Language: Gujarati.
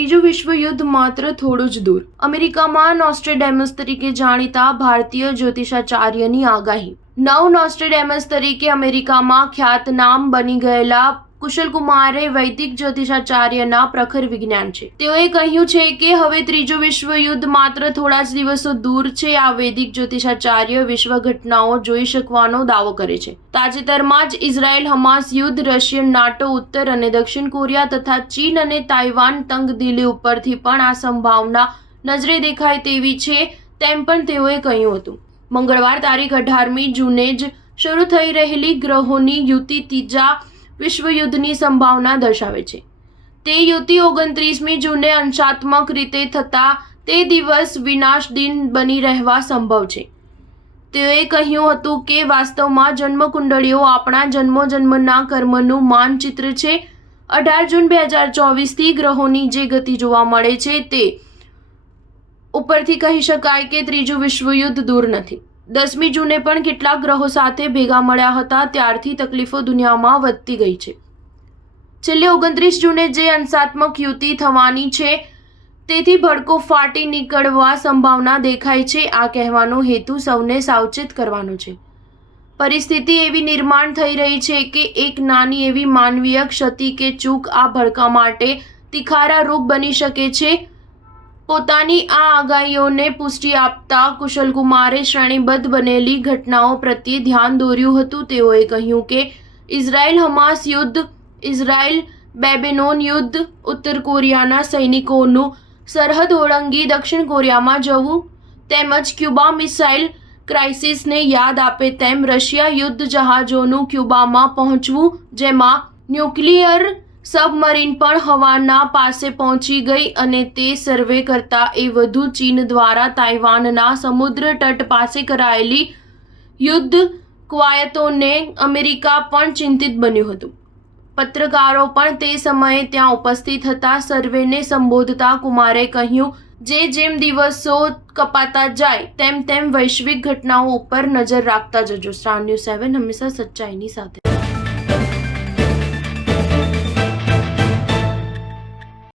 ત્રીજું વિશ્વયુદ્ધ માત્ર થોડું જ દૂર. અમેરિકામાં નોસ્ટ્રેડેમસ તરીકે જાણીતા ભારતીય જ્યોતિષાચાર્યની આગાહી. નોસ્ટ્રેડેમસ તરીકે અમેરિકામાં ખ્યાતનામ બની ગયેલા કુશલકુમારે વૈદિક જ્યોતિષાચાર્યના પ્રખર વિજ્ઞાન છે. તેઓએ કહ્યું છે કે હવે ત્રીજું વિશ્વયુદ્ધ માત્ર થોડા જ દિવસો દૂર છે. આ વૈદિક જ્યોતિષાચાર્ય વિશ્વ ઘટનાઓ જોઈ શકવાનો દાવો કરે છે. તાજેતરમાં જ ઇઝરાયલ હમાસ યુદ્ધ, રશિયન નાટો, ઉત્તર અને દક્ષિણ કોરિયા તથા ચીન અને તાઇવાન તંગદિલી ઉપરથી પણ આ સંભાવના નજરે દેખાય તેવી છે તેમ પણ તેઓએ કહ્યું હતું. મંગળવાર તારીખ 18મી જૂને જ શરૂ થઈ રહેલી ગ્રહોની યુતિ ત્રીજા વિશ્વયુદ્ધની સંભાવના દર્શાવે છે. તે યુતિ 29મી જૂને અંશાત્મક રીતે થતા તે દિવસ વિનાશ દિન બની રહેવા સંભવ છે. તેઓએ કહ્યું હતું કે વાસ્તવમાં જન્મકુંડળીઓ આપણા જન્મોજન્મના કર્મનું માનચિત્ર છે. 18 જૂન 2024થી ગ્રહોની જે ગતિ જોવા મળે છે તે ઉપરથી કહી શકાય કે ત્રીજું વિશ્વયુદ્ધ દૂર નથી. 10મી જૂને પણ કેટલાક ગ્રહો સાથે ભેગા મળ્યા હતા. ત્યારથી તકલીફો દુનિયામાં વધતી ગઈ છે. છેલ્લે 29 જૂને જે અંશાત્મક યુતિ થવાની છે તેથી ભડકો ફાટી નીકળવા સંભાવના દેખાય છે. આ કહેવાનો હેતુ સૌને સાવચેત કરવાનો છે. પરિસ્થિતિ એવી નિર્માણ થઈ રહી છે કે એક નાની એવી માનવીય ક્ષતિ કે ચૂક આ ભડકા માટે તિખારા રૂપ બની શકે છે. પોતાની આ આગાહીઓને પુષ્ટિ આપતા કુશલકુમારે શ્રેણીબદ્ધ બનેલી ઘટનાઓ પ્રત્યે ધ્યાન દોર્યું હતું. તેઓએ કહ્યું કે ઇઝરાયલ હમાસ યુદ્ધ, ઇઝરાયલ લેબેનોન યુદ્ધ, ઉત્તર કોરિયાના સૈનિકોનું સરહદ ઓળંગી દક્ષિણ કોરિયામાં જવું તેમજ ક્યુબા મિસાઇલ ક્રાઇસિસને યાદ આપે તેમ રશિયા યુદ્ધ જહાજોનું ક્યુબામાં પહોંચવું, જેમાં ન્યુક્લિયર સબમરીન પણ હવાના પાસે પહોંચી ગઈ અને તે સર્વે કરતા એ વધુ ચીન દ્વારા તાઇવાનના સમુદ્ર તટ પાસે કરાયેલી યુદ્ધ કવાયતોને અમેરિકા પણ ચિંતિત બન્યું હતું. પત્રકારો પણ તે સમયે ત્યાં ઉપસ્થિત હતા. સર્વેને સંબોધતા કુમારે કહ્યું, જેમ દિવસો કપાતા જાય તેમ વૈશ્વિક ઘટનાઓ ઉપર નજર રાખતા જજો. સ્ટાર ન્યૂઝ 7 હંમેશા સચ્ચાઈની સાથે.